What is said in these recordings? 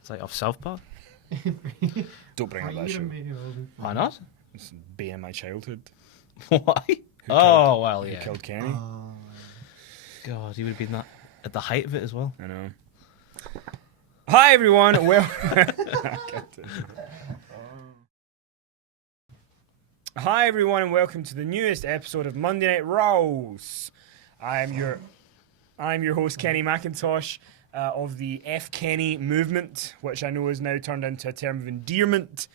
It's like off South Park. Don't bring up that show. Why not? It's bane of my childhood. Why? Who Yeah. killed Kenny? God, he would have been that at the height of it as well. I know. Hi everyone. Hi everyone, and welcome to the newest episode of Monday Night RAWss. I'm your host Kenny McIntosh of the F Kenny movement, which I know is now turned into a term of endearment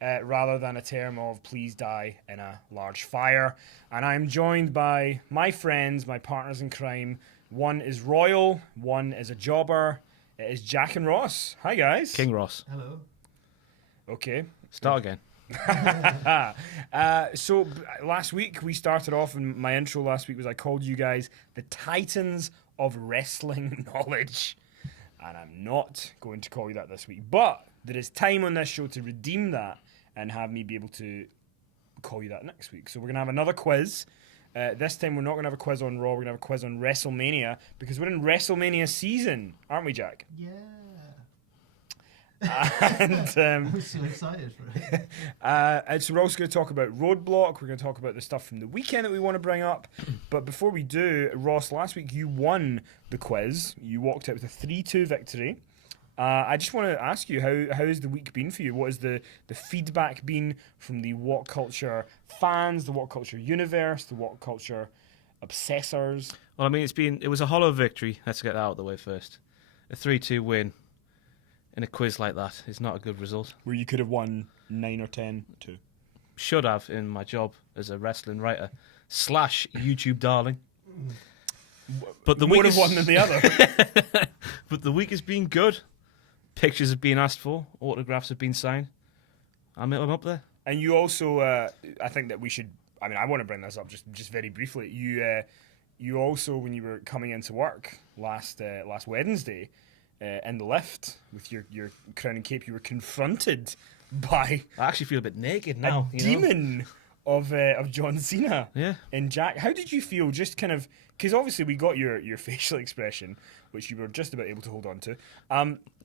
rather than a term of please die in a large fire. And I'm joined by my friends, my partners in crime. One is royal, one is a jobber. It is Jack and Ross. Hi guys. King Ross. Hello. Okay. Start again. So last week we started off, and my intro last week was I called you guys the Titans of Wrestling Knowledge, and I'm not going to call you that this week, but there is time on this show to redeem that and have me be able to call you that next week. So we're going to have another quiz. This time we're not going to have a quiz on Raw, we're going to have a quiz on WrestleMania, because we're in WrestleMania season, aren't we, Jack? Yeah. And I'm so excited for it. and so we're also going to talk about Roadblock. We're going to talk about the stuff from the weekend that we want to bring up. But before we do, Ross, last week you won the quiz. You walked out with a 3-2 victory. I just want to ask you, how has the week been for you? What has the feedback been from the WhatCulture fans, the WhatCulture universe, the WhatCulture obsessors? Well, I mean, it was a hollow victory. Let's get that out of the way first. A 3-2 win in a quiz like that is not a good result. Where you could have won 9 or 10-2. Should have in my job as a wrestling writer / YouTube darling. But the More of one than the other. But the week has been good. Pictures have been asked for. Autographs have been signed. I'm up there. And you also, I think that we should. I mean, I want to bring this up just very briefly. You also, when you were coming into work last Wednesday, in the lift with your crown and cape, you were confronted by I actually feel a bit naked now. a demon of John Cena. Yeah. And Jack, how did you feel? Just kind of, because obviously we got your facial expression, which you were just about able to hold on to.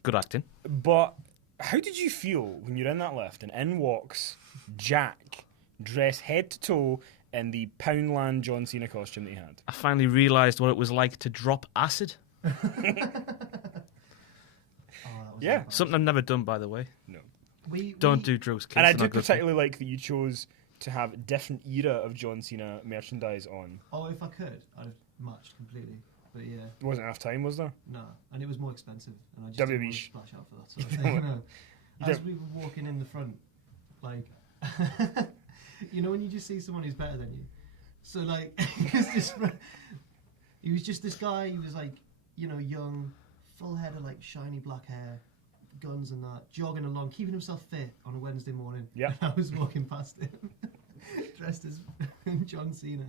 Good acting. But how did you feel when you're in that lift and in walks Jack, dressed head to toe in the Poundland John Cena costume that he had? I finally realised what it was like to drop acid. Yeah. Something I've never done, by the way. No. Don't do drugs, kids. And I They're do not good for you. particularly like that you chose to have a different era of John Cena merchandise on. Oh, if I could, I'd have matched completely. But yeah, There wasn't enough time, was there? no. And it was more expensive. And I just WWE didn't want to splash out for that sort of thing. You know. As we were walking in the front, like, you know when you just see someone who's better than you? So, like, he was just this guy, he was like, you know, young, full head of like shiny black hair, guns and that, jogging along, keeping himself fit on a Wednesday morning. Yeah. And I was walking past him, dressed as John Cena,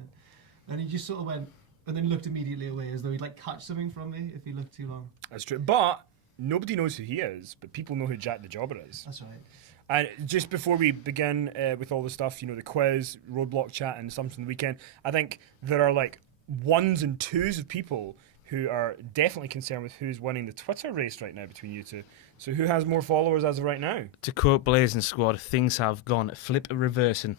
and he just sort of went, and then looked immediately away as though he'd like catch something from me if he looked too long. That's true. But nobody knows who he is, but people know who Jack the Jobber is. That's right. And just before we begin with all the stuff, you know, the quiz, roadblock chat, and some from the weekend, I think there are like 1s and 2s of people who are definitely concerned with who's winning the Twitter race right now between you two. So who has more followers as of right now? To quote Blazing Squad, things have gone flip-a-reversing.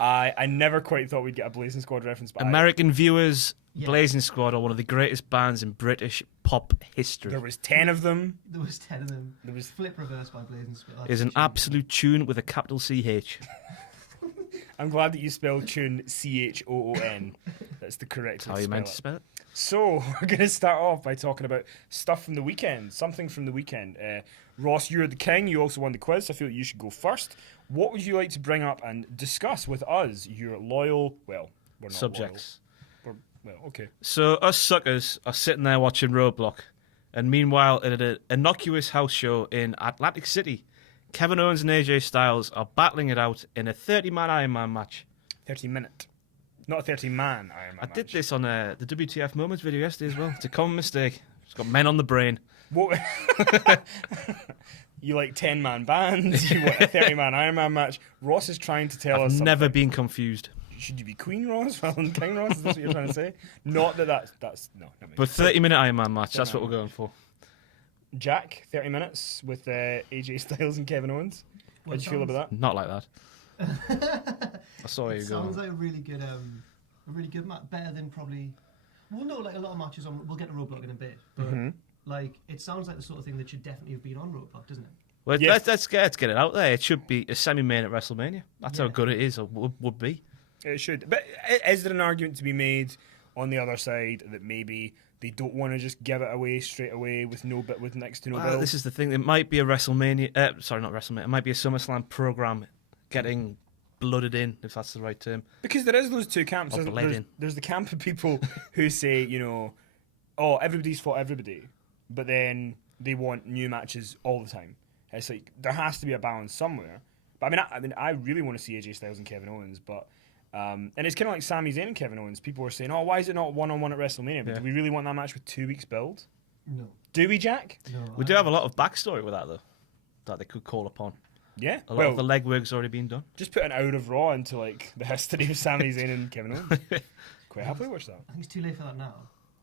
I never quite thought we'd get a Blazing Squad reference. But American viewers, Yeah. Blazing Squad are one of the greatest bands in British pop history. There was 10 of them. There was 10 of them. There was. Flip reverse by Blazing Squad. It is an absolute tune with a capital CH. I'm glad that you spelled tune CHOON. That's the correct way How to you spell meant it. to spell it? So we're going to start off by talking about stuff from the weekend, something from the weekend. Ross, you're the king. You also won the quiz. So I feel like you should go first. What would you like to bring up and discuss with us, your loyal, well, we're not Subjects. loyal. Well, okay. So us suckers are sitting there watching Roadblock, and meanwhile at an innocuous house show in Atlantic City, Kevin Owens and AJ Styles are battling it out in a 30-man Iron Man match. 30-minute. Not a 30-man Iron Man I did match. this on the WTF Moments video yesterday as well. It's a common mistake. It's got men on the brain. What? You like 10-man bands. You want a 30-man Iron Man match. Ross is trying to tell us I've something. never been confused. Should you be Queen Ross rather than King Ross? Is this what you're trying to say? Not that that's no. That makes But 30-minute Iron Man match, that's what we're going for. Jack, 30 minutes with AJ Styles and Kevin Owens. How Well, do you feel about Not like that. I saw where It you're going. sounds like a really good match. Better than probably. Well, no, like a lot of matches on. We'll get to Roadblock in a bit, but like it sounds like the sort of thing that should definitely have been on Roadblock, doesn't it? Well, Yes. let's get it out there. It should be a semi-main at WrestleMania. That's how Yeah. good it is, or would be. It should. But is there an argument to be made on the other side that maybe they don't want to just give it away straight away with next to no build? This is the thing. It might be a WrestleMania. Sorry, not WrestleMania. It might be a SummerSlam program getting blooded in, if that's the right term. Because there is those two camps. Or bled in. There's the camp of people who say, oh, everybody's fought everybody, but then they want new matches all the time. It's like there has to be a balance somewhere. But I really want to see AJ Styles and Kevin Owens, but and it's kind of like Sami Zayn and Kevin Owens. People are saying, oh, why is it not 1-on-1 at WrestleMania? But do we really want that match with 2 weeks build? No. Do we, Jack? No. We do have a lot of backstory with that, though, that they could call upon. Yeah. A lot of the legwork's already been done. Just put an hour of Raw into like the history of Sami Zayn and Kevin Owens. Quite happily watch that. I think it's too late for that now,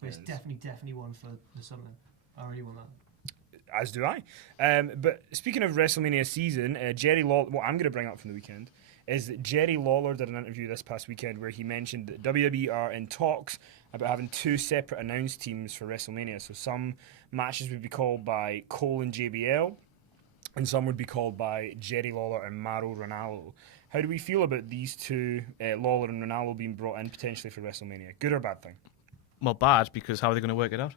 but it's It is. definitely one for the summer. I really want that. As do I. But speaking of WrestleMania season, Jerry Lawler, what I'm going to bring up from the weekend is that Jerry Lawler did an interview this past weekend where he mentioned that WWE are in talks about having 2 separate announced teams for WrestleMania. So some matches would be called by Cole and JBL, and some would be called by Jerry Lawler and Mauro Ranallo. How do we feel about these two, Lawler and Ranallo, being brought in potentially for WrestleMania? Good or bad thing? Well, bad, because how are they going to work it out?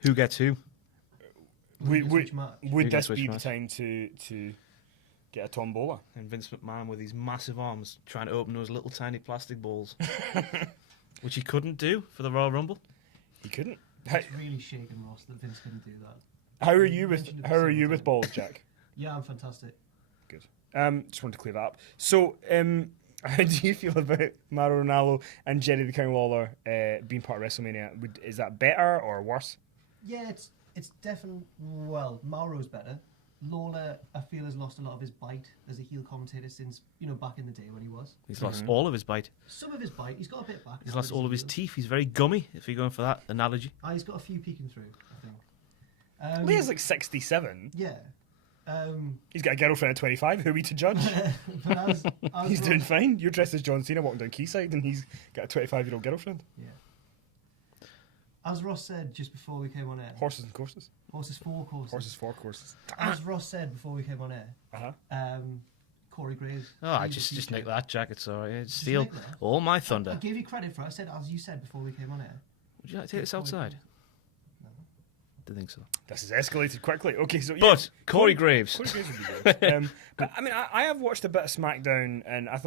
Who gets who? Which match? Would gets this which be match? the time to get a tombola? And Vince McMahon with his massive arms trying to open those little tiny plastic balls, which he couldn't do for the Royal Rumble. He couldn't. How, It's really shaken Ross that Vince couldn't do that. how are you mentioned it with several times. balls, Jack? Yeah, I'm fantastic. Good. Just wanted to clear that up. So, how do you feel about Mauro Ranallo and Jerry the King Lawler being part of WrestleMania? Is that better or worse? Yeah, it's definitely Mauro's better. Lawler, I feel, has lost a lot of his bite as a heel commentator since back in the day when he was. He's lost all of his bite. Some of his bite, he's got a bit back. He's now lost as a all of his heel. teeth. He's very gummy, if you're going for that analogy. He's got a few peeking through, I think. Well, he has like 67. Yeah. He's got a girlfriend at 25. Who are we to judge? But as He's Ross- doing fine. You're dressed as John Cena walking down Quayside, and he's got a 25-year-old girlfriend. Yeah. As Ross said just before we came on air, Horses and courses. horses for courses. Horses for courses. As Ross said before we came on air, Uh-huh. Corey Graves. Oh, I he's the just future. nick that, Jack. It's all right. Just Steal nick that? all my I thunder. gave you credit for it. I said, as you said before we came on air. Would you like to take this outside? Didn't think so. This has escalated quickly. Okay, so But Corey Graves. Corey Graves would be good. But I have watched a bit of SmackDown, and I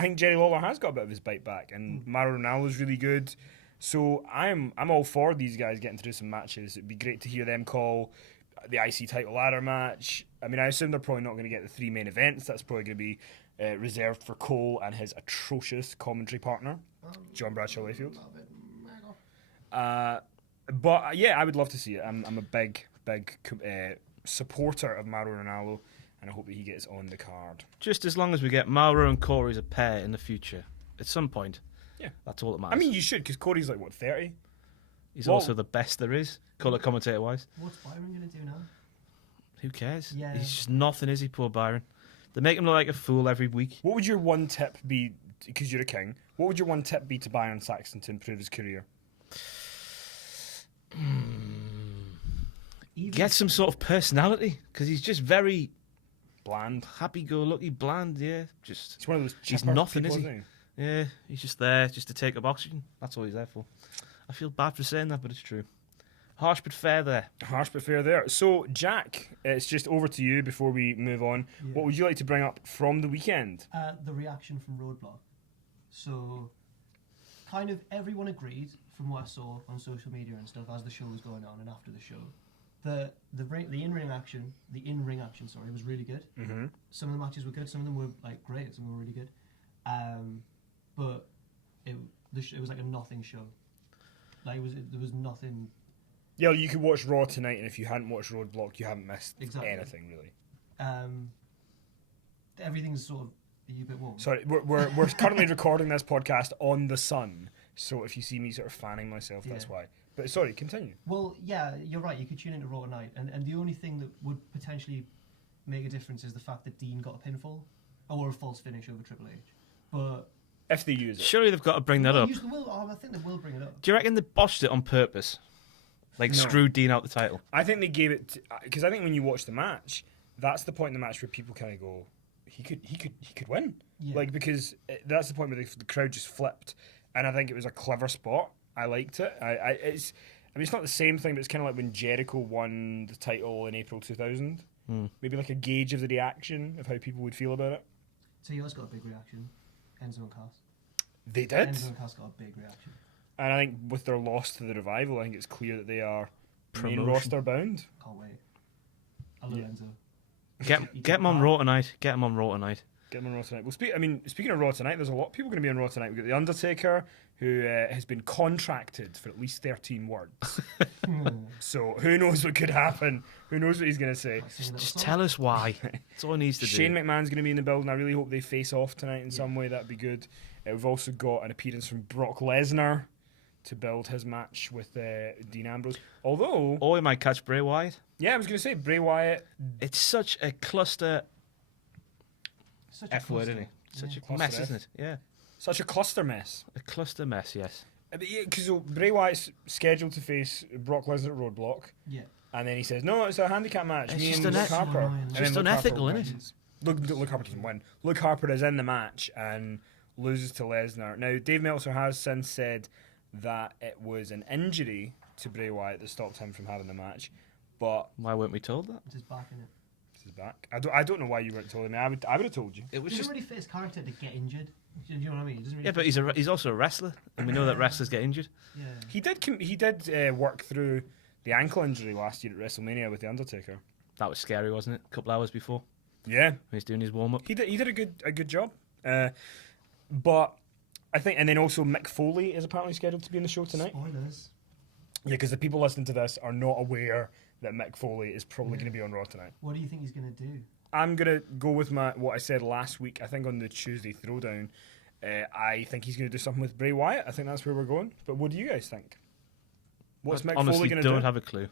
think Jerry Lawler has got a bit of his bite back, and Mauro Ranallo's really good. So I'm all for these guys getting to do some matches. It'd be great to hear them call the IC title ladder match. I assume they're probably not going to get the 3 main events. That's probably going to be reserved for Cole and his atrocious commentary partner, John Bradshaw Layfield. But yeah, I would love to see it. I'm a big supporter of Mauro Ranallo, and I hope that he gets on the card. Just as long as we get Mauro and Corey as a pair in the future, at some point. Yeah. That's all that matters. You should, because Corey's like, 30? He's Well- also the best there is, colour commentator wise. What's Byron going to do now? Who cares? Yeah. He's just nothing, is he, poor Byron? They make him look like a fool every week. What would your one tip be, because you're a king, what would your one tip be to Byron Saxton to improve his career? Even Get some sort of personality, because he's just very Bland. happy-go-lucky, bland, yeah. Just He's one of those He's chipper nothing, people, is he? isn't Yeah, he's just there just to take up oxygen. That's all he's there for. I feel bad for saying that, but it's true. Harsh but fair there. Harsh but fair there. So, Jack, it's just over to you before we move on. Yeah. What would you like to bring up from the weekend? the reaction from Roadblock. So, kind of everyone agreed from what I saw on social media and stuff as the show was going on and after the show. The in-ring action, sorry, was really good. Mm-hmm. Some of the matches were good, some of them were like great, some of them were really good. But it was like a nothing show. Like there was nothing. Yeah, you could watch Raw tonight, and if you hadn't watched Roadblock, you haven't missed Exactly. anything, really. Everything's sort of a bit warm. Sorry, we're currently recording this podcast on the sun, so if you see me sort of fanning myself, that's Yeah. why. But sorry, continue. Well, yeah, you're right. You could tune into Raw tonight, and the only thing that would potentially make a difference is the fact that Dean got a pinfall or a false finish over Triple H. But If they use it. Surely they've got to bring that up. I think they will bring it up. Do you reckon they botched it on purpose? Like No. screwed Dean out the title? I think they gave it because I think when you watch the match, that's the point in the match where people kind of go, he could win, Yeah. like because that's the point where the crowd just flipped, and I think it was a clever spot. I liked it. It's not the same thing, but it's kind of like when Jericho won the title in April 2000. Maybe like a gauge of the reaction of how people would feel about it. So you also got a big reaction. Enzo and Cass. They did, Enzo and Cass got a big reaction. and I think with their loss to the Revival, I think it's clear that they are main Promotion. roster bound. Can't wait. I love Yeah. Enzo. Get him on Raw tonight. Get him on Raw tonight. Get them on Raw tonight. Well, speaking of Raw tonight, there's a lot of people going to be on Raw tonight. We've got The Undertaker, who has been contracted for at least 13 words. So who knows what could happen? Who knows what he's going to say? Just tell us why. That's all he needs to Shane do. McMahon's going to be in the building. I really hope they face off tonight in some way. That'd be good. We've also got an appearance from Brock Lesnar to build his match with Dean Ambrose. Although, Or we might catch Bray Wyatt. yeah, I was going to say Bray Wyatt. It's such a cluster Such a F word, cluster. isn't it? Such a Cluster mess, F. isn't it? Yeah. Such a cluster mess. A cluster mess, yes. Because Bray Wyatt's scheduled to face Brock Lesnar at Roadblock. Yeah. And then he says, no, it's a handicap match. It's Me just and an Luke e- Harper. It's And just then Luke unethical, Harper innit? wins. Luke Harper doesn't win. Luke Harper is in the match and loses to Lesnar. Now, Dave Meltzer has since said that it was an injury to Bray Wyatt that stopped him from having the match. But Why weren't we told that? It's his back in it. this is back. I don't know why you weren't telling me. I would have told you. It was He just. doesn't really fit his character to get injured. Do you know what I mean? He doesn't really Yeah, but fit he's also a wrestler, and we know that wrestlers get injured. Yeah. He did work through the ankle injury last year at WrestleMania with The Undertaker. That was scary, wasn't it? A couple hours before Yeah. when he's doing his warm up. He did a good job. But I think, and then also Mick Foley is apparently scheduled to be in the show tonight. Spoilers. Yeah, because the people listening to this are not aware that Mick Foley is probably going to be on Raw tonight. What do you think he's going to do? I'm going to go with what I said last week, I think on the Tuesday Throwdown. I think he's going to do something with Bray Wyatt. I think that's where we're going. But what do you guys think? What's Mick Foley Honestly, going to don't do? have a clue.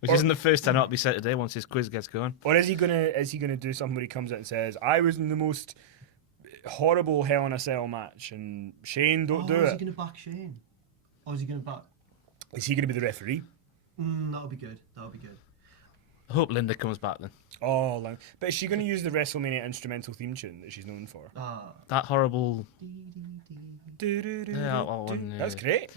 Which isn't the first time that'll be said today once his quiz gets going. Or is he gonna do something where he comes out and says, I was in the most horrible Hell in a Cell match and Shane, don't do Is it. he going to back Shane? Or is he going to back... Is he going to be the referee? That'll be good. That'll be good. I hope Linda comes back then. Oh, but is she going to use the WrestleMania instrumental theme tune that she's known for? That horrible. That's great.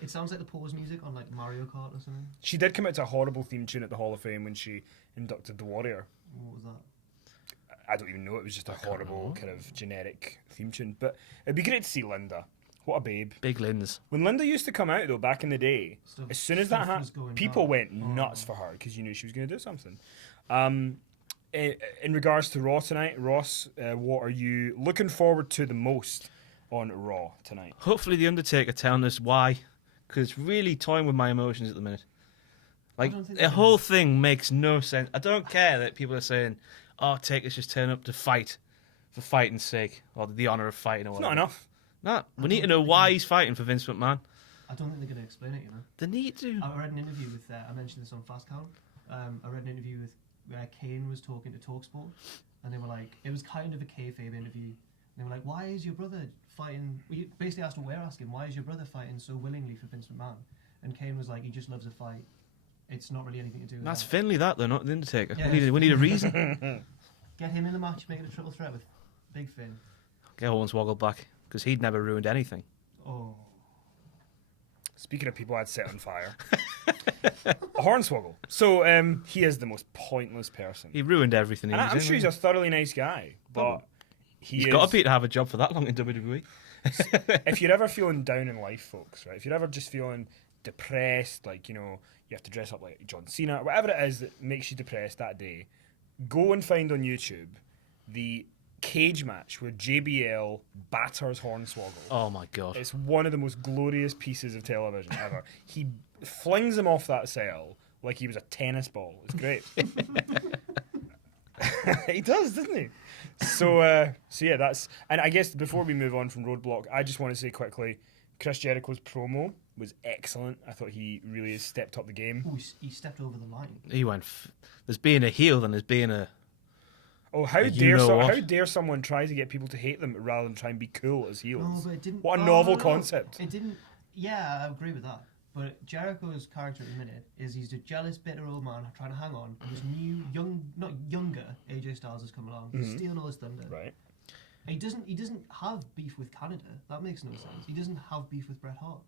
It sounds like the pause music on like Mario Kart or something. She did come out to a horrible theme tune at the Hall of Fame when she inducted the Warrior. What was that? I don't even know. It was just a horrible kind of generic theme tune. But it'd be great to see Linda. What a babe. Big Lins. When Linda used to come out, though, back in the day, as soon as that Stuff was happened, going people down. went nuts for her because you knew she was going to do something. In regards to Raw tonight, Ross, what are you looking forward to the most on Raw tonight? Hopefully, The Undertaker telling us why, because it's really toying with my emotions at the minute. Like, don't think the they're whole thing makes no sense. I don't care that people are saying, oh, Taker's just turn up to fight for fighting's sake, or the honour of fighting or It's whatever. not enough. No, we need to know why he's fighting for Vince McMahon. I don't think they're going to explain it, you know. They need to. I read an interview with, I mentioned this on Fast Count. I read an interview with where Kane was talking to TalkSport, and they were like, it was kind of a kayfabe interview. They were like, why is your brother fighting? We basically asked what we're asking, why is your brother fighting so willingly for Vince McMahon? And Kane was like, he just loves a fight. It's not really anything to do with That's that. Finley, that though, not The Undertaker. Yeah. We need a reason. Get him in the match, make it a triple threat with Big Finn. Get Hornswoggle back, because he'd never ruined anything. Oh. Speaking of people I'd set on fire, Hornswoggle. So he is the most pointless person. He ruined everything. And I'm sure he's a thoroughly nice guy, but He's got to be to have a job for that long in WWE. If you're ever feeling down in life, folks, right? If you're ever just feeling depressed, like, you know, you have to dress up like John Cena, whatever it is that makes you depressed that day, go and find on YouTube the cage match where JBL batters Hornswoggle. Oh my god. It's one of the most glorious pieces of television ever. He flings him off that cell like he was a tennis ball. It's great. He does, doesn't he? So yeah, that's. And I guess before we move on from Roadblock, I just want to say quickly, Chris Jericho's promo was excellent. I thought he really has stepped up the game. Oh, he stepped over the line. He went. There's being a heel than there's being a. Oh, how You know what? how dare someone try to get people to hate them rather than try and be cool as heels? No, but it didn't. What a novel no. concept. It didn't. Yeah, I agree with that. But Jericho's character at the minute is he's a jealous, bitter old man trying to hang on. And this not younger AJ Styles has come along, stealing all his thunder. Right. And he doesn't have beef with Canada. That makes no sense. He doesn't have beef with Bret Hart.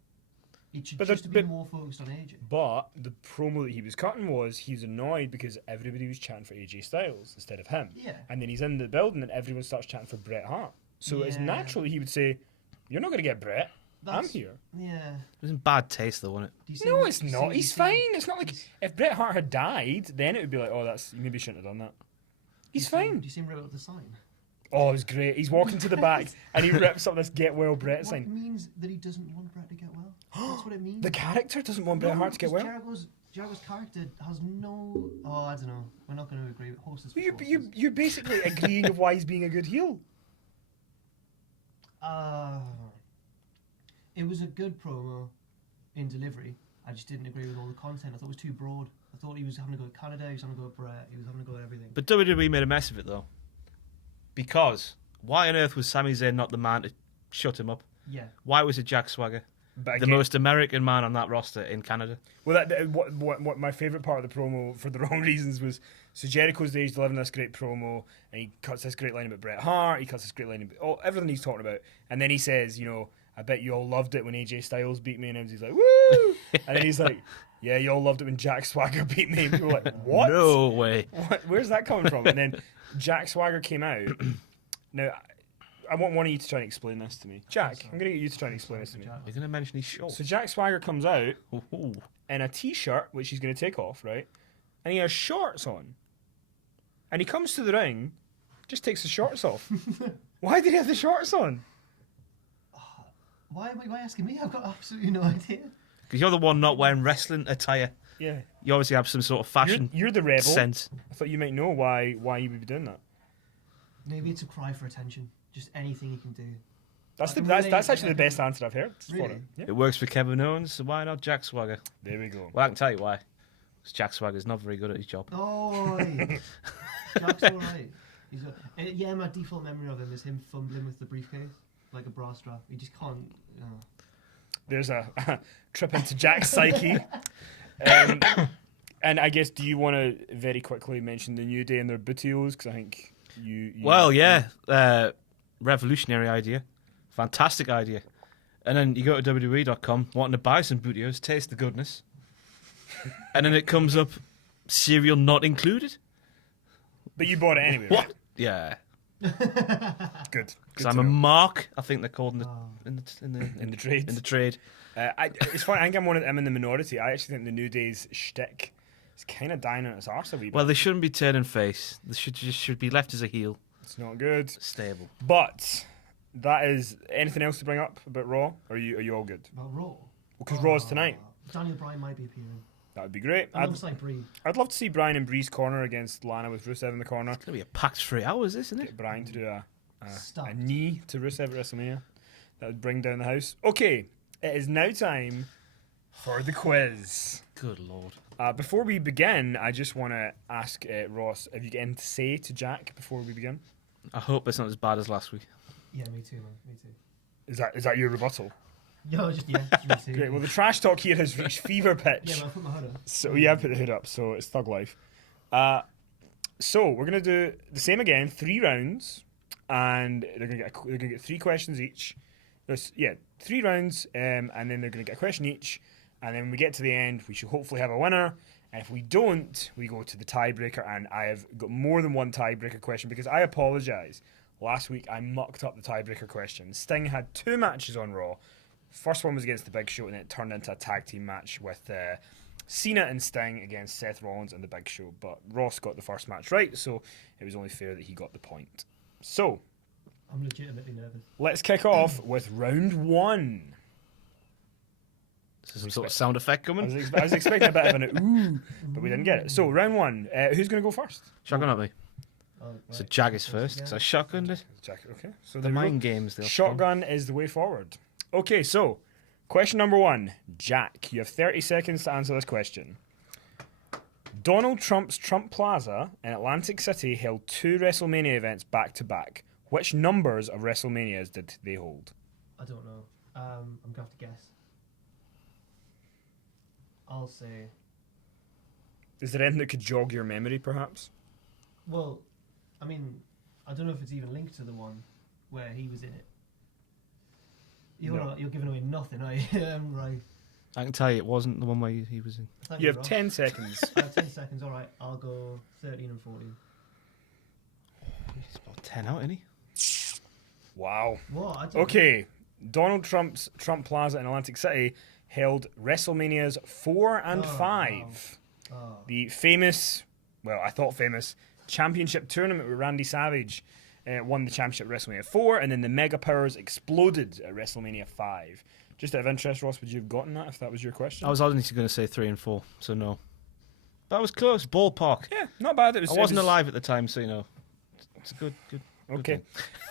It should be more focused on AJ. But the promo that he was cutting was he's annoyed because everybody was chanting for AJ Styles instead of him. Yeah. And then he's in the building and everyone starts chanting for Bret Hart. So it's Yeah. natural he would say, "You're not going to get Bret. I'm here." Yeah. It was in bad taste, though, wasn't it? Do you see No, what- it's do you see not. what He's he's saying? fine. It's not like if Bret Hart had died, then it would be like, "Oh, that's you maybe shouldn't have done that." He's Do fine. you see him rip up the sign? Oh, it was great. He's walking to the back and he rips up this "Get Well Bret" What sign. means that he doesn't want Bret to get well? That's what it means. The character doesn't want Bret Hart to get because well. Jericho's character has no. Oh, I don't know. We're not going to agree with horses. For You're, you're basically agreeing of why he's being a good heel. It was a good promo in delivery. I just didn't agree with all the content. I thought it was too broad. I thought he was having to go to Canada, he was having to go to Bret, he was having to go to everything. But WWE made a mess of it, though. Because why on earth was Sami Zayn not the man to shut him up? Yeah. Why was it Jack Swagger? But The again, most American man on that roster in Canada. well, what my favourite part of the promo for the wrong reasons was so Jericho's there, he's delivering this great promo and he cuts this great line about Bret Hart, he cuts this great line about everything he's talking about, and then he says, you know, "I bet you all loved it when AJ Styles beat me," and he's like, "Woo!" And then he's like, "Yeah, you all loved it when Jack Swagger beat me." And people were like, "What? No way. What? Where's that coming from?" And then Jack Swagger came out. Now, I want one of you to try and explain this to me. Jack, I'm going to get you to try and explain this to me. We're going to mention his show. So Jack Swagger comes out Ooh. in a t-shirt, which he's going to take off, right? And he has shorts on. And he comes to the ring, just takes the shorts off. Why did he have the shorts on? Why asking me? I've got absolutely no idea. Because you're the one not wearing wrestling attire. Yeah. You obviously have some sort of fashion You're the rebel. sense. I thought you might know why he would be doing that. Maybe it's a cry for attention. Just anything he can do. That's Really? that's actually the best answer I've heard for Really? it. Yeah. It works for Kevin Owens, so why not Jack Swagger? There we go. Well, I can tell you why. Because Jack Swagger's not very good at his job. Oh, Jack's alright. Yeah, my default memory of him is him fumbling with the briefcase like a bra strap. He just can't. There's a trip into Jack's psyche. And I guess, do you want to very quickly mention the New Day and their bootios? Because I think you Well, yeah. Revolutionary idea. Fantastic idea. And then you go to WWE.com wanting to buy some bootios, taste the goodness. And then it comes up, cereal not included. But you bought it anyway, What? right? Yeah. Good. Because I'm a mark, I think they're called in the in the trade. in the trade. It's funny. I think I'm in the minority. I actually think the New Day's shtick is kind of dying on its arse a wee bit. Well, they shouldn't be turning face. They should be left as a heel. It's not good. Stable. But that is anything else to bring up about Raw? Or are you all good? About Raw. Because Raw's tonight. Daniel Bryan might be appearing. That would be great. Alongside Brie. I'd love to see Brian in Bree's corner against Lana with Rusev in the corner. It's going to be a packed 3 hours, isn't it? Get Brian to do a Stop. knee to Rusev at WrestleMania. That would bring down the house. Okay, it is now time for the quiz. Good lord. Before we begin, I just want to ask Ross, have you got anything to say to Jack before we begin? I hope it's not as bad as last week. Yeah, me too, man. Me too. Is that your rebuttal? Yeah, me too. Great. Well, the trash talk here has reached fever pitch. Yeah, but I put my hood up. So yeah, put the hood up. So it's thug life. So we're gonna do the same again, 3 rounds, and they're gonna get 3 questions each. 3 rounds, and then they're gonna get a question each, and then when we get to the end, we should hopefully have a winner. And if we don't, we go to the tiebreaker, and I have got more than one tiebreaker question because I apologise. Last week I mucked up the tiebreaker question. Sting had 2 matches on Raw. First one was against the Big Show, and then it turned into a tag team match with Cena and Sting against Seth Rollins and the Big Show. But Ross got the first match right, so it was only fair that he got the point. So I'm legitimately nervous. let's kick off with round 1. Is there some sort of sound effect I coming? was expecting a bit of an ooh, but we didn't get it. So round 1, who's going to go first? Shotgun at me. Oh, right. So Jag is first, because I shotgunned it. Jack. Okay. So The there we go. mind games. Shotgun is the way forward. Okay, so Question number 1. Jack, you have 30 seconds to answer this question. Donald Trump's Trump Plaza in Atlantic City held 2 WrestleMania events back to back. Which numbers of WrestleManias did they hold? I don't know. I'm going to have to guess. I'll say... Is there anything that could jog your memory, perhaps? Well, I mean, I don't know if it's even linked to the one where he was in it. You're giving away nothing, are you? Right. I can tell you it wasn't the one where he was in. Thank You have Ross. 10 seconds. I have 10 seconds, alright. I'll go 13 and 14. He's about 10 out, isn't he? Wow. What? I don't Okay, Donald Trump's Trump Plaza in Atlantic City held WrestleManias 4 and 5. know. Oh. The famous, well, I thought famous, championship tournament where Randy Savage won the championship at WrestleMania 4, and then the Mega Powers exploded at WrestleMania 5. Just out of interest, Ross, would you have gotten that if that was your question? I was honestly going to say 3 and 4, so no. That was close. Ballpark. Yeah, not bad. I wasn't alive at the time, so you know. It's good. Okay.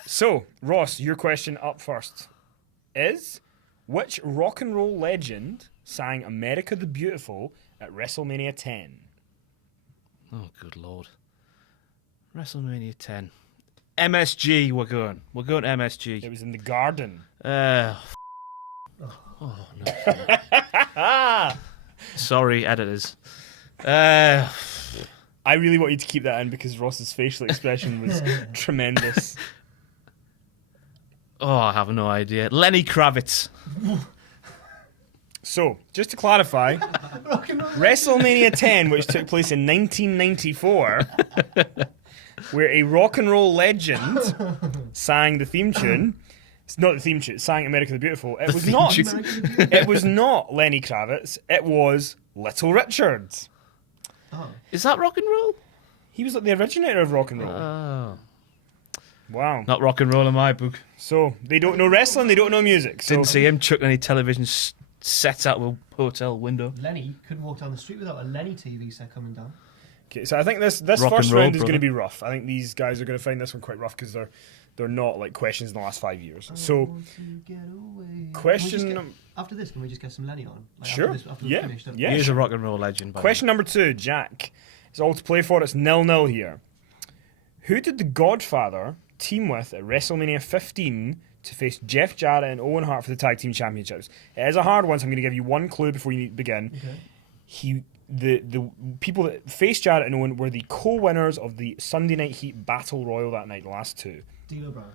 So, Ross, your question up first is, which rock and roll legend sang America the Beautiful at WrestleMania 10? Oh, good lord. WrestleMania 10. MSG, we're going. We're going MSG. It was in the Garden. Oh, no. Sorry, editors. I really want you to keep that in because Ross's facial expression was tremendous. Oh, I have no idea. Lenny Kravitz. So, just to clarify, WrestleMania 10, which took place in 1994, where a rock and roll legend sang the theme tune. It's not the theme tune, it sang America the Beautiful. It was not. It was not Lenny Kravitz. It was Little Richard. Oh. Is that rock and roll? He was like the originator of rock and roll. Oh. Wow. Not rock and roll in my book. So, they don't know wrestling, they don't know music. So, Didn't see him chucking any television sets out of a hotel window. Lenny couldn't walk down the street without a Lenny TV set coming down. okay, so I think this Rock first and roll, round is going to brother. be rough. I think these guys are going to find this one quite rough because they're not like questions in the last 5 years. I So, want to get away. question Can we just num- after this, can we just get some Lenny on? Like Sure. After Yeah. we've finished up? Yeah. He is a rock and roll legend. by Question number 2, Jack. It's all to play for. It's 0-0 here. Who did the Godfather team with at WrestleMania 15 to face Jeff Jarrett and Owen Hart for the tag team championships? It is a hard one, so I'm going to give you one clue before you begin. Okay. The people that faced Jarrett and Owen were the co-winners of the Sunday Night Heat Battle Royal that night, the last 2. D'Lo Brown.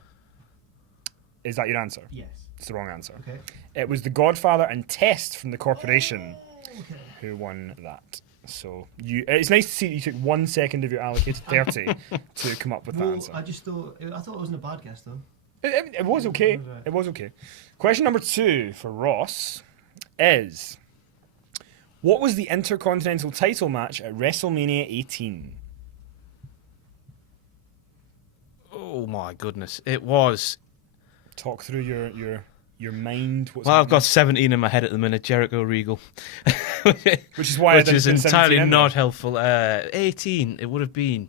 Is that your answer? Yes. It's the wrong answer. Okay. It was the Godfather and Test from the Corporation Okay. who won that. So it's nice to see that you took 1 second of your allocated 30 to come up with that Well, answer. I thought it wasn't a bad guess though. It was okay. Right. It was okay. Question number 2 for Ross is, what was the Intercontinental title match at WrestleMania 18? Oh my goodness. It was. Talk through your mind. What's Well, I've got happening. 17 in my head at the minute. Jericho Regal. Which is why I Which didn't is put 17 entirely in not there. helpful. 18, it would have been.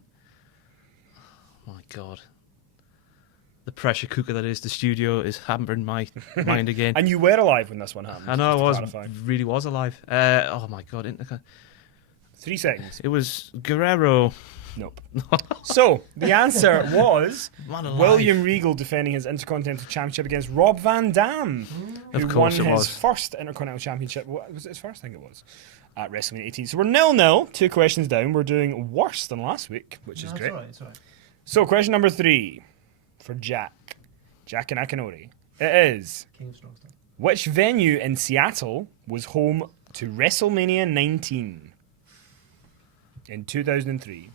Oh my god. The pressure cooker that is the studio is hampering my mind again. And you were alive when this one happened. I know I just to was, clarify. really was alive. Oh my god. 3 seconds. It was Guerrero. Nope. So, the answer was Man alive. William Regal defending his Intercontinental Championship against Rob Van Dam, who Of won course it his was. first Intercontinental Championship. What was it his first? I think it was. At WrestleMania 18. So we're 0-0, 2 questions down. We're doing worse than last week, which is No, great. It's alright. So, question number 3 for Jack. Jack and Akinori. It is, King of Strong Style. which venue in Seattle was home to WrestleMania 19 in 2003?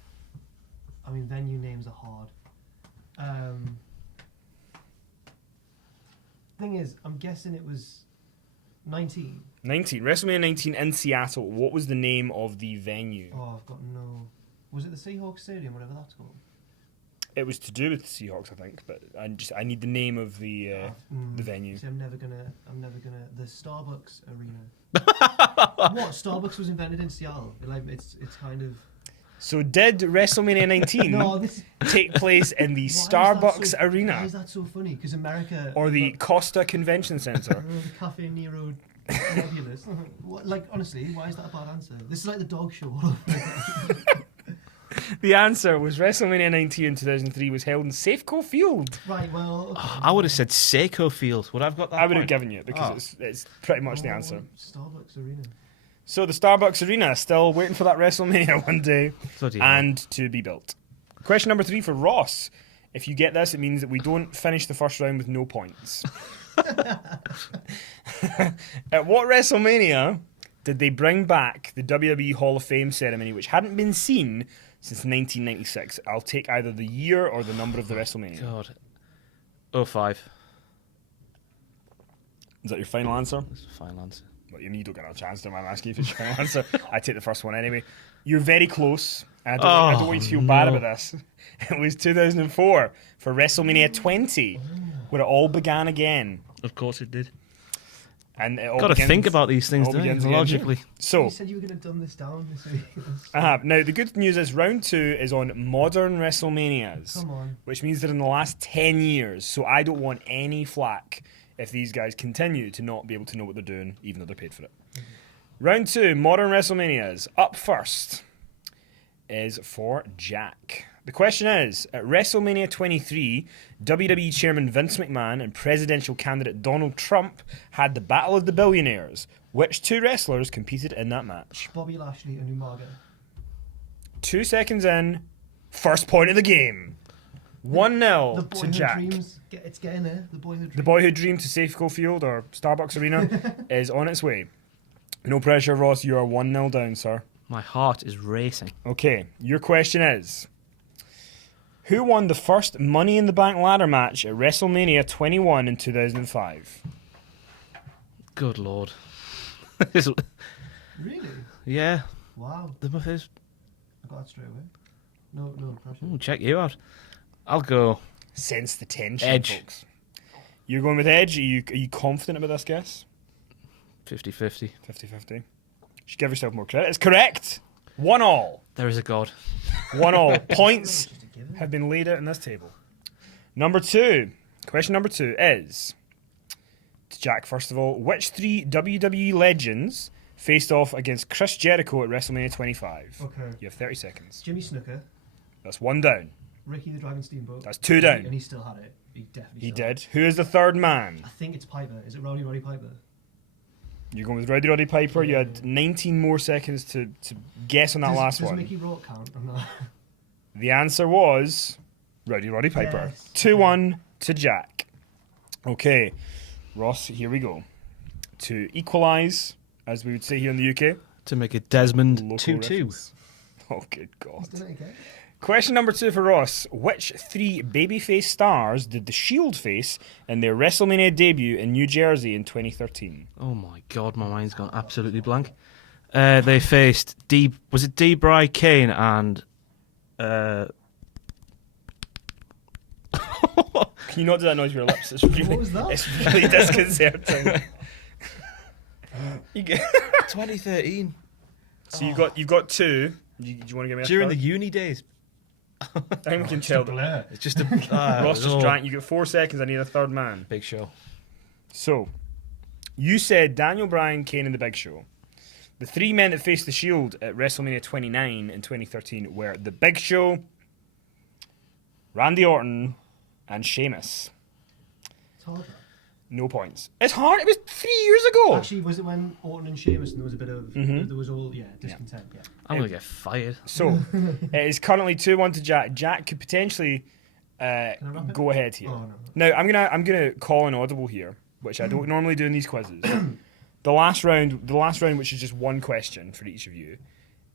I mean, venue names are hard. Thing is, I'm guessing it was 19. 19. WrestleMania 19 in Seattle. What was the name of the venue? Oh, I've got no. Was it the Seahawks Stadium, whatever that's called? It was to do with the Seahawks, I think, but I need the name of the venue. See, I'm never gonna. The Starbucks Arena. What? Starbucks was invented in Seattle. It's kind of. So did WrestleMania 19 No, this. take place in the Why is that Starbucks so- Why Arena is that so funny? Because America. or the Costa Convention Center? The Cafe Nero Nebulous. What, like, honestly, why is that a bad answer? This is like the dog show all over again. The answer was WrestleMania 19 in 2003 was held in Safeco Field. Right, well... Okay. I would have said Seiko Field. Would I have got that I would have point? given you it because it's pretty much the Oh, answer. Starbucks Arena. So the Starbucks Arena still waiting for that WrestleMania one day Bloody hell. and to be built. Question number 3 for Ross. If you get this, it means that we don't finish the first round with no points. At what WrestleMania did they bring back the WWE Hall of Fame ceremony, which hadn't been seen since 1996? I'll take either the year or the number of the WrestleMania. God. 05. Is that your final answer? That's a final answer. Well, you don't get a chance to. I'm asking you if it's your final answer. I take the first one anyway. You're very close. I don't want you to feel bad about this. It was 2004 for WrestleMania 20, where it all began again. Of course it did. And it all Got to begins- think about these things, all don't you? begins again. Logically. So, You said you were going to dumb this down this week. I have. Now, the good news is round 2 is on modern WrestleManias, Come on. which means that in the last 10 years, so I don't want any flack if these guys continue to not be able to know what they're doing, even though they're paid for it. Round 2, modern WrestleManias. Up first is for Jack. The question is, at WrestleMania 23, WWE Chairman Vince McMahon and presidential candidate Donald Trump had the Battle of the Billionaires. Which 2 wrestlers competed in that match? Bobby Lashley and Umaga. 2 seconds in, first point of the game. 1-0 The to boyhood Jack. dreams. It's getting there. The boyhood dreams. The boyhood dream to Safeco Field or Starbucks Arena is on its way. No pressure, Ross. You are 1-0 down, sir. My heart is racing. Okay, your question is, who won the first Money in the Bank ladder match at WrestleMania 21 in 2005? Good lord. Really? Yeah. Wow. The first. I got that straight away. No pressure. Ooh, check you out. I'll go Sense the tension, Edge. folks. You're going with Edge? Are you confident about this guess? 50-50. 50-50. Should give yourself more credit. It's correct. 1-1. There is a God. 1-1. Points Just a given. have been laid out on this table. Number 2. Question number 2 is, to Jack first of all, which 3 WWE legends faced off against Chris Jericho at WrestleMania 25? Okay. You have 30 seconds. Jimmy Snooker, That's 1 down. Ricky the Dragon Steamboat. That's 2 down. And he still had it. He definitely He still had did. Who is the third man? it. I think it's Piper. Is it Roddy Piper? You're going with Roddy Piper. You had 19 more seconds to guess on that last does one. Mickey Rourke count or not? The answer was Roddy Piper. Yes. 2-1 to Jack. Okay, Ross, here we go. To equalise, as we would say here in the UK. To make it Desmond Local 2-2. reference. Oh, good God. He's done it again. Question number 2 for Ross. Which 3 babyface stars did the Shield face in their WrestleMania debut in New Jersey in 2013? Oh my God, my mind's gone absolutely blank. They faced was it D-Bry Kane and Can you not do that noise with your lips? It's really, What was that? It's really disconcerting. You get, 2013 so you've got 2. Do you want to give me a during the third? uni days. I think we can tell that. It's just a Ross just drank. You get 4 seconds. I need a third man. Big Show. So, you said Daniel Bryan, Kane, and the Big Show. The 3 men that faced the Shield at WrestleMania 29 in 2013 were the Big Show, Randy Orton, and Sheamus. It's hard. That. No points. It's hard. It was 3 years ago. Actually, was it when Orton and Sheamus and there was a bit of there was all discontent? Yeah. I'm gonna get fired. So, it is currently 2-1 to Jack. Jack could potentially wrap it? go ahead here. Oh, no. Now, I'm gonna call an audible here, which I don't normally do in these quizzes. The last round, which is just one question for each of you,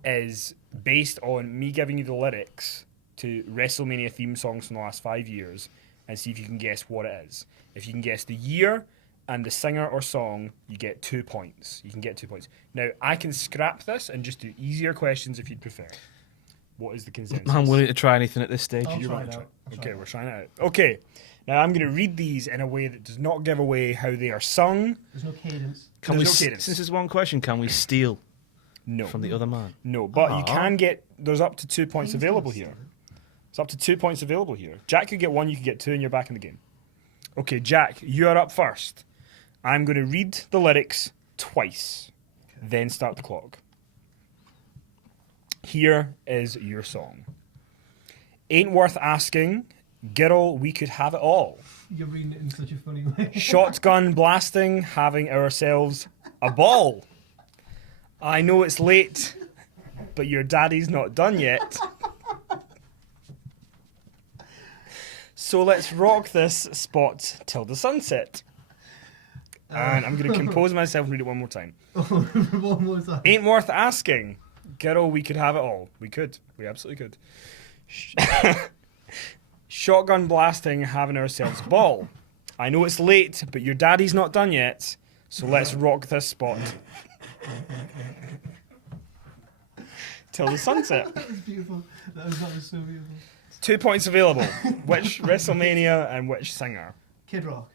is based on me giving you the lyrics to WrestleMania theme songs from the last 5 years, and see if you can guess what it is. If you can guess the year and the singer or song, you get 2 points. You can get 2 points. Now, I can scrap this and just do easier questions if you'd prefer. What is the consensus? I'm willing to try anything at this stage. I'll You're try going it to out. I'll try Okay, it we're trying it out. Okay, now I'm going to read these in a way that does not give away how they are sung. There's no cadence. Can There's we? no cadence. Since it's one question, can we steal No. from the other man? No, but you Aw. can get. There's up to 2 points Please available don't here. steal It's up to 2 points available here. Jack could get 1, you could get 2, and you're back in the game. Okay, Jack, you are up first. I'm going to read the lyrics twice, then start the clock. Here is your song. Ain't worth asking, girl, we could have it all. You're reading it in such a funny way. Shotgun blasting, having ourselves a ball. I know it's late, but your daddy's not done yet. So let's rock this spot till the sunset. And I'm going to compose myself and read it one more time. One more time. Ain't worth asking. Girl, we could have it all. We could. We absolutely could. Shotgun blasting, having ourselves a ball. I know it's late, but your daddy's not done yet. So let's rock this spot till the sunset. That was beautiful. That was so beautiful. 2 points available. Which WrestleMania and which singer? Kid Rock.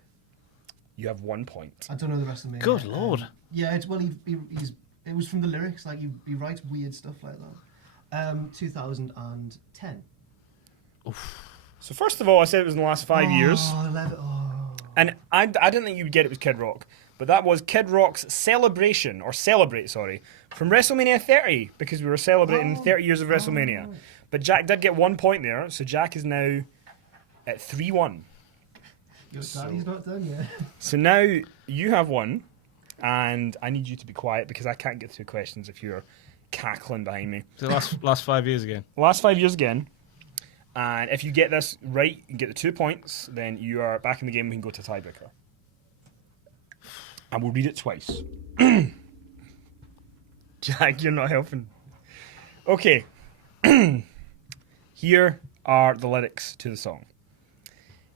You have 1 point. I don't know the rest of the name. Good lord. Yeah, it's he's it was from the lyrics. Like he writes weird stuff like that. 2010. So first of all, I said it was in the last 5 years. Oh, 11. Oh. And I didn't think you would get it was Kid Rock. But that was Kid Rock's Celebrate, from WrestleMania 30, because we were celebrating 30 years of WrestleMania. But Jack did get 1 point there, so Jack is now at 3-1. Your daddy's not done yet. So now you have one, and I need you to be quiet because I can't get through questions if you're cackling behind me. The last 5 years again. Last 5 years again. And if you get this right and get the 2 points, then you are back in the game. We can go to tiebreaker. And we'll read it twice. Jack, you're not helping. Okay. Here are the lyrics to the song.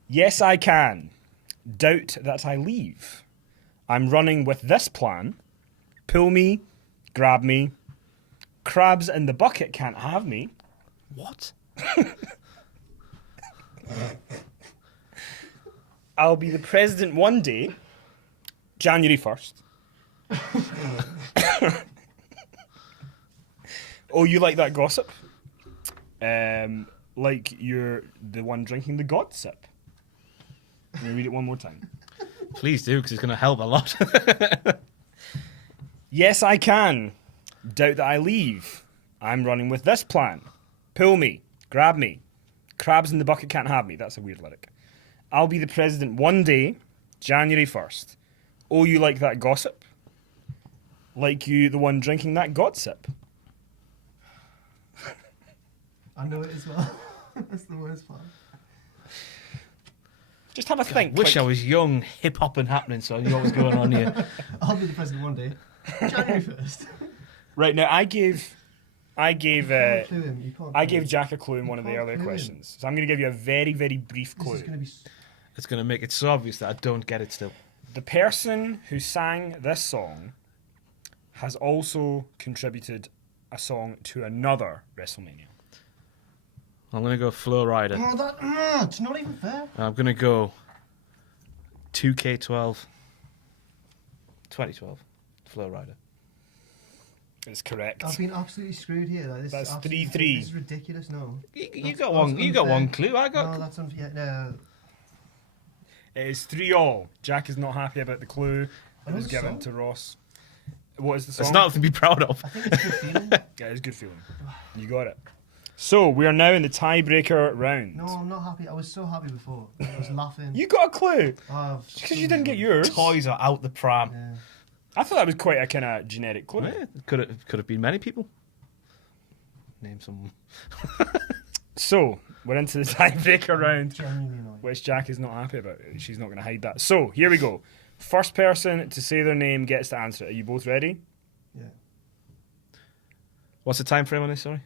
Yes, I can. Doubt that I leave. I'm running with this plan. Pull me, grab me. Crabs in the bucket can't have me. What? I'll be the president one day, January 1st. Oh, you like that gossip? Like you're the one drinking the God sip. Let me read it one more time. Please do, because it's going to help a lot. Yes, I can. Doubt that I leave. I'm running with this plan. Pull me, grab me. Crabs in the bucket can't have me. That's a weird lyric. I'll be the president one day, January 1st. Oh, you like that gossip? Like you the one drinking that God sip. I know it as well. That's the worst part. Just have a think. Wish I was young, hip hop and happening, so I knew what was going on here. I'll be the president one day, January 1st. Right now, I gave Clue him. Jack a clue in one of the earlier questions. So I'm going to give you a very, very brief This clue. is going to be. It's going to make it so obvious that I don't get it still. The person who sang this song has also contributed a song to another WrestleMania. I'm going to go Flow Rider. Oh, it's not even fair. I'm going to go 2K12. 2012. Flow Rider. It's correct. I've been absolutely screwed here. Like, this That's is absolutely- 3-3. This is ridiculous. No. You That's- got one. that's You got unfair. one clue. I got. No, that's unfair. No. It is 3-all. Jack is not happy about the clue I that know was the given song. to Ross. What is the song? It's not to be proud of. I think it's good feeling. Yeah, it's a good feeling. You got it. So we are now in the tiebreaker round. No, I'm not happy. I was so happy before. I was laughing. You got a clue Oh, because you didn't get yours. Toys are out the pram. Yeah. I thought that was quite a kind of generic clue. Yeah, could have been many people. Name someone. So we're into the tiebreaker round, Genuinely annoying. which Jack is not happy about. She's not going to hide that. So here we go. First person to say their name gets to answer it. Are you both ready? Yeah. What's the time frame on this? Sorry.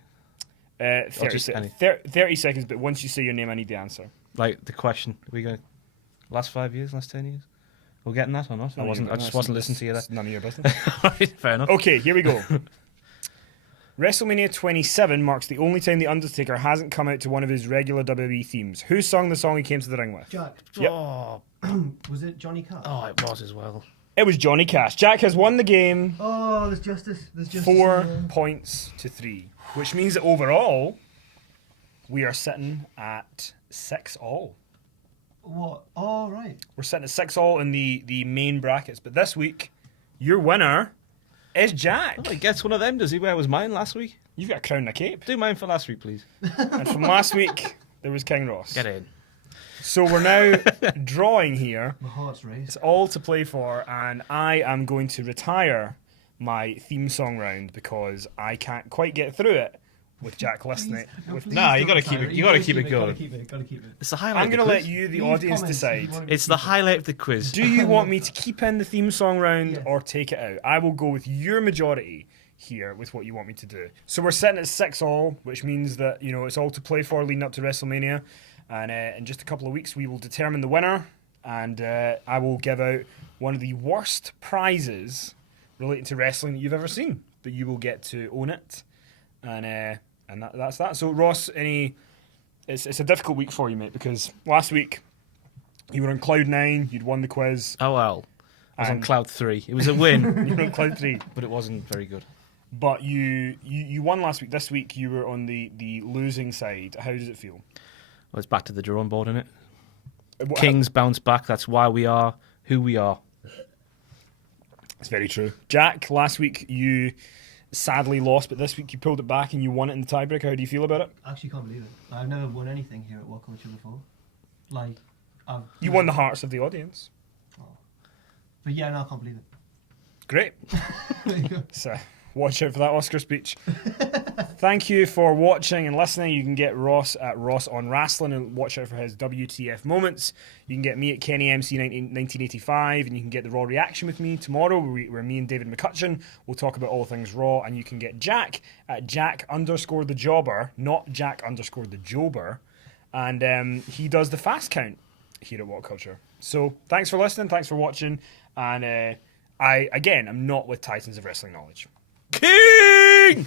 30, just any. 30 seconds, but once you say your name, I need the answer. Like the question. Are we going last 5 years, last 10 years? We're getting that or not? I just wasn't listening to you there. That's none of your business. Fair enough. Okay, here we go. WrestleMania 27 marks the only time The Undertaker hasn't come out to one of his regular WWE themes. Who sung the song he came to the ring with? Jack, Yep. Oh, was it Johnny Cash? it was as well. It was Johnny Cash. Jack has won the game Oh, there's justice. There's justice. 4 in there. points to 3, which means that overall we are sitting at 6-all. What? Oh, right. We're sitting at 6-all in the main brackets, but this week your winner is Jack. Oh, he gets one of them, does he? Where was mine last week? You've got a crown and a cape. Do mine for last week, please. And from last week, there was King Ross. Get in. So we're now drawing here. My heart's raced. It's all to play for, and I am going to retire my theme song round because I can't quite get through it with Jack listening. Nah, you gotta keep it. You gotta keep it going. Gotta keep it. It's the highlight. I'm going to let you, the audience, decide. It's the highlight of the quiz. Do you want me to keep in the theme song round Yeah. or take it out? I will go with your majority here with what you want me to do. So we're sitting at 6-all, which means that it's all to play for leading up to WrestleMania, and in just a couple of weeks we will determine the winner, and I will give out one of the worst prizes relating to wrestling that you've ever seen, but you will get to own it, and that's that. So Ross, it's a difficult week for you, mate, because last week you were on cloud 9, you'd won the quiz. Oh well. I was on And- cloud 3. It was a win, You were on cloud 3. but it wasn't very good. But you won last week. This week you were on the losing side. How does it feel? Well, it's back to the drawing board, isn't it? What- Kings bounce back. That's why we are who we are. It's very true. Jack, last week you sadly lost, but this week you pulled it back and you won it in the tiebreak. How do you feel about it? I actually can't believe it. I've never won anything here at WhatCulture before. Like, You won the hearts of the audience. But yeah, no, I can't believe it. Great. So watch out for that Oscar speech. Thank you for watching and listening. You can get Ross at Ross on Wrestling and watch out for his WTF moments. You can get me at Kenny MC 1985, and you can get the Raw reaction with me tomorrow, where me and David McCutcheon will talk about all things Raw. And you can get Jack at Jack_the Jobber, not Jack_the Jobber, and he does the fast count here at WhatCulture. So thanks for listening, thanks for watching, and I'm not with Titans of Wrestling Knowledge. King!